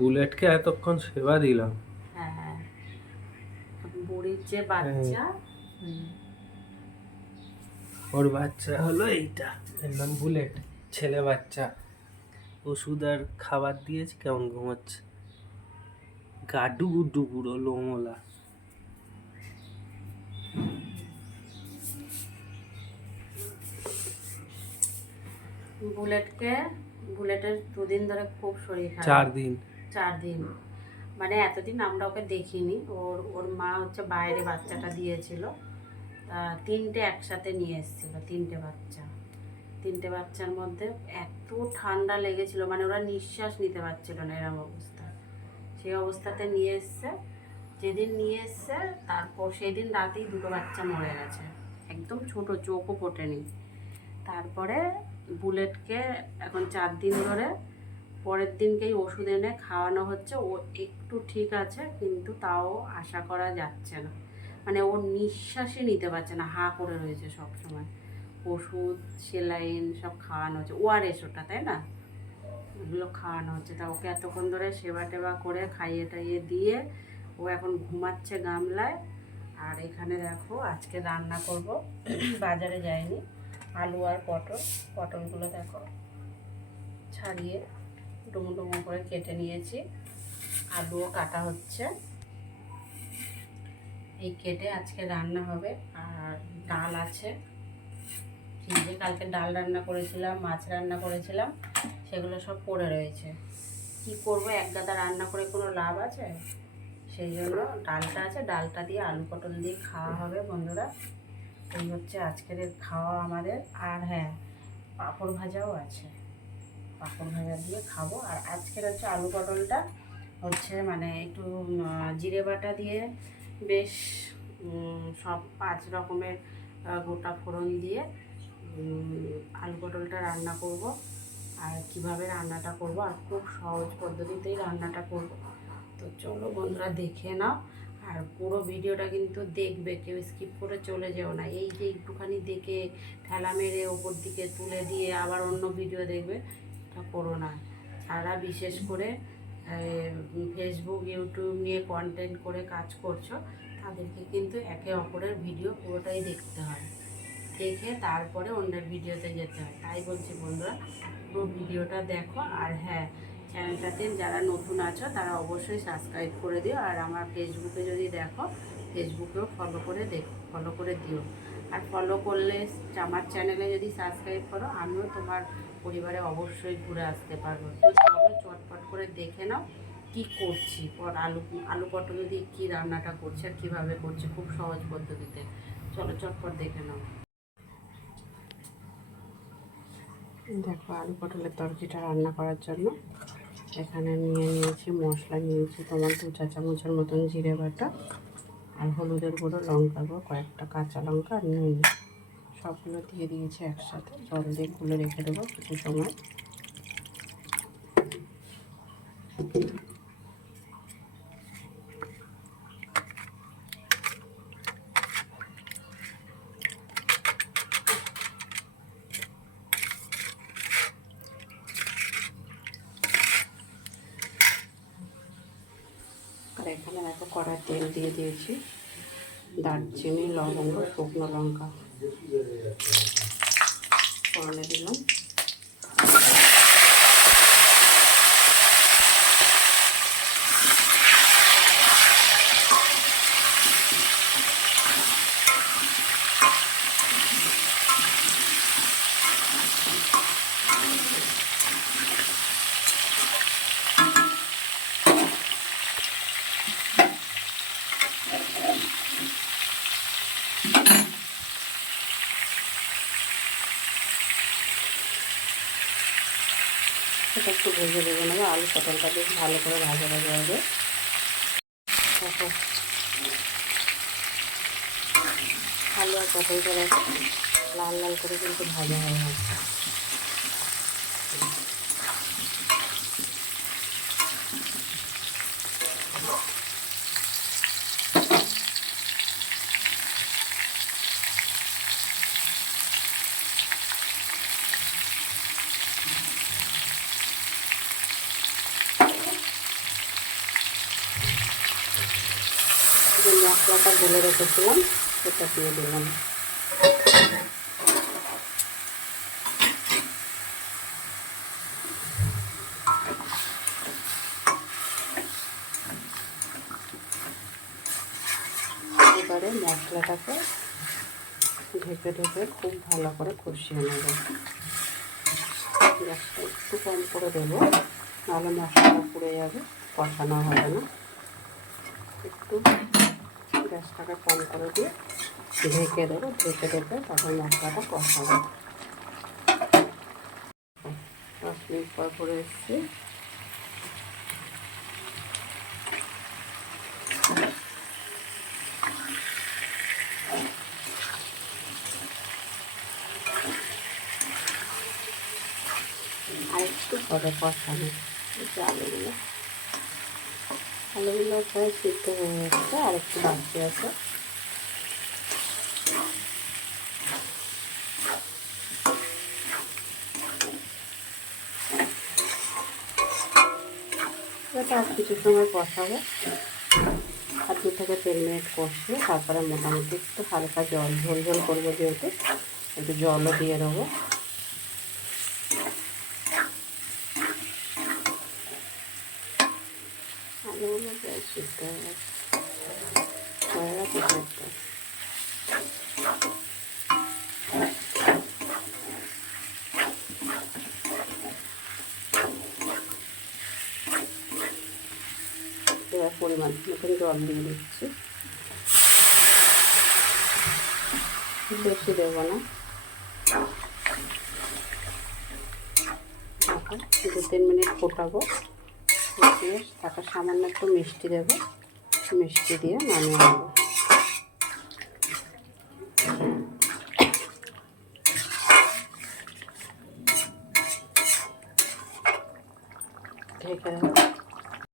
বুলেটকে এতক্ষণ সেবা দিলাম। হ্যাঁ, বুড়ির যে হ্যাঁ, বাচ্চা। হুম। ওর বাচ্চা হলো এইটা, এর নাম বুলেট, ছেলে বাচ্চা। ওষুধ আর খাবার দিয়েছি, কেমন ঘুমাচ্ছে, গা ডুগুর ডুগুর লোমলা। বুলেটকে বুলেটের 2 দিন ধরে খুব শরীর খারাপ। 4 দিন। 4 দিন, মানে এতদিন আমরা ওকে দেখিনি। ওর ওর মা হচ্ছে বাইরে বাচ্চাটা দিয়েছিল। 3টে একসাথে নিয়ে এসেছিলো, 3টে বাচ্চা। 3টে বাচ্চার মধ্যে এত ঠান্ডা লেগেছিল, মানে ওরা নিঃশ্বাস নিতে পারছিল না, এরম অবস্থা। সেই অবস্থাতে নিয়ে এসছে। যেদিন নিয়ে এসছে তারপর সেদিন রাতেই 2টো বাচ্চা মরে গেছে, একদম ছোট, চোখও ফোটেনি। তারপরে বুলেটকে এখন 4 দিন ধরে পরের দিনকেই ওষুধ এনে খাওয়ানো হচ্ছে। ও একটু ঠিক আছে, কিন্তু তাও আশা করা যাচ্ছে না, মানে ওর নিঃশ্বাসই নিতে পারছে না, হাঁ করে রয়েছে সব সময়। ওষুধ, সেলাইন সব খাওয়ানো হচ্ছে, ওআরএস ওটা, তাই না, ওগুলো খাওয়ানো হচ্ছে। তা ওকে এতক্ষণ ধরে সেবা টেবা করে খাইয়ে টাইয়ে দিয়ে ও এখন ঘুমাচ্ছে গামলায়। আর এখানে দেখো আজকে রান্না করব, বাজারে যাইনি, আলু আর পটল। পটলগুলো দেখো ছাড়িয়ে ডুমো ডুমো করে কেটে নিয়েছি, আলুও কাটা হচ্ছে। এই কেটে আজকে রান্না হবে। আর ডাল আছে ফ্রিজে, কালকে ডাল রান্না করেছিলাম, মাছ রান্না করেছিলাম, সেগুলো সব পড়ে রয়েছে। কি করব, এক গাদা রান্না করে কোনো লাভ আছে? সেই জন্য ডালটা আছে, ডালটা দিয়ে আলু পটল দিয়ে খাওয়া হবে বন্ধুরা। এই হচ্ছে আজকের খাওয়া আমাদের। আর হ্যাঁ, পাঁপড় ভাজাও আছে, পাঁপড় ভাজা দিয়ে খাবো। আর আজকের হচ্ছে আলু পটলটা হচ্ছে মানে একটু জিরে বাটা দিয়ে বেশ সব 5 রকমের গোটা ফোড়ন দিয়ে আলু পটলটা রান্না করব। আর কিভাবে রান্নাটা করব, আর খুব সহজ পদ্ধতিতেই রান্নাটা করব। তো চলো বন্ধুরা দেখে নাও, আর পুরো ভিডিওটা কিন্তু দেখবে, কেউ স্কিপ করে চলে যেও না। এই যে একটুখানি দেখে ঠেলা মেরে ওপর দিকে তুলে দিয়ে আবার অন্য ভিডিও দেখবে, এটা করো না। যারা বিশেষ করে ফেসবুক, ইউটিউব নিয়ে কন্টেন্ট করে কাজ করছো, তাদেরকে কিন্তু একে অপরের ভিডিও পুরোটাই দেখতে হয়, দেখে তারপরে অন্যের ভিডিওতে যেতে হয়। তাই বলছি বন্ধুরা, পুরো ভিডিওটা দেখো। আর হ্যাঁ, চ্যানেলটাতে যারা নতুন আছো তারা অবশ্যই সাবস্ক্রাইব করে দিও। আর আমার ফেসবুকে যদি দেখো, ফেসবুকেও ফলো করে দিও। আর ফলো করলে আমার চ্যানেলে যদি সাবস্ক্রাইব করো, আমিও তোমার পরিবারে অবশ্যই ঘুরে আসতে পারবো। তো চলো চটপট করে দেখে নাও কি করছি। আলু পটল দিয়ে কী রান্নাটা করছি আর কীভাবে করছি, খুব সহজ পদ্ধতিতে। চলো চটপট দেখে নাও। দেখো, আলু পটলের তরকারিটা রান্না করার জন্য এখানে নিয়েছি মশলা, নিয়েছি তোমার 2 চা চামচের মতন জিরে বাটা, আর হলুদের গুঁড়ো, লঙ্কার গুঁড়ো, কয়েকটা কাঁচা লঙ্কা আর নুন, সবগুলো দিয়ে দিয়েছি একসাথে। জল দিয়ে গুলে রেখে দেবো কিছু সময়। আর এখানে দেখো কড়াই তেল দিয়ে দিয়েছি, দারচিনি, লবঙ্গ, শুকনো লঙ্কা ফোড়নে দিলাম। এটা একটু ভেজে ভেজে নেবো, আলু পটলটা বেশ ভালো করে ভাজা ভাজা হবে। দেখো আলু আর পটলটা দেখো লাল লাল করে কিন্তু ভাজা হয়ে গেছে। যে মশলাটা গুলে রেখেছিলাম সেটা দিয়ে দিলাম। এবারে মশলাটাকে ঢেকে ঢেকে খুব ভালো করে কষিয়ে নেব। গ্যাসটা একটু কম করে দেবো, নাহলে মশলাটা পুড়ে যাবে, কষানো হবে না। একটু গ্যাসটাকে কম করে দিয়ে ঢেকে দেবো, ঢেকে ঢেকে তারপর মশলাটা কষাবো। 10 মিনিট পর করে এসেছি। আর একটু পরে কষানো আলুগুলো প্রায় সিদ্ধ হয়ে যাচ্ছে, আর একটু বাকি আছে। এটা আর কিছু সময় কষাবো, আর 2 থেকে 3 মিনিট কষিয়ে তারপরে মোটামুটি একটু হালকা জল ঝোল ঝোল করবো, যেহেতু একটু জলও দিয়ে দেবো। আলুগুলো প্রায় সিদ্ধ হয়ে গেছে, এবার পরিমাণ মতন জল দিয়ে দিচ্ছি, বেশি দেবো না। 2-3 মিনিট ফোটাবো, ফুটিয়ে তারপর সামান্য একটু মিষ্টি দেবো, মিষ্টি দিয়ে নামিয়ে নেবো। ঢেকে দেবো।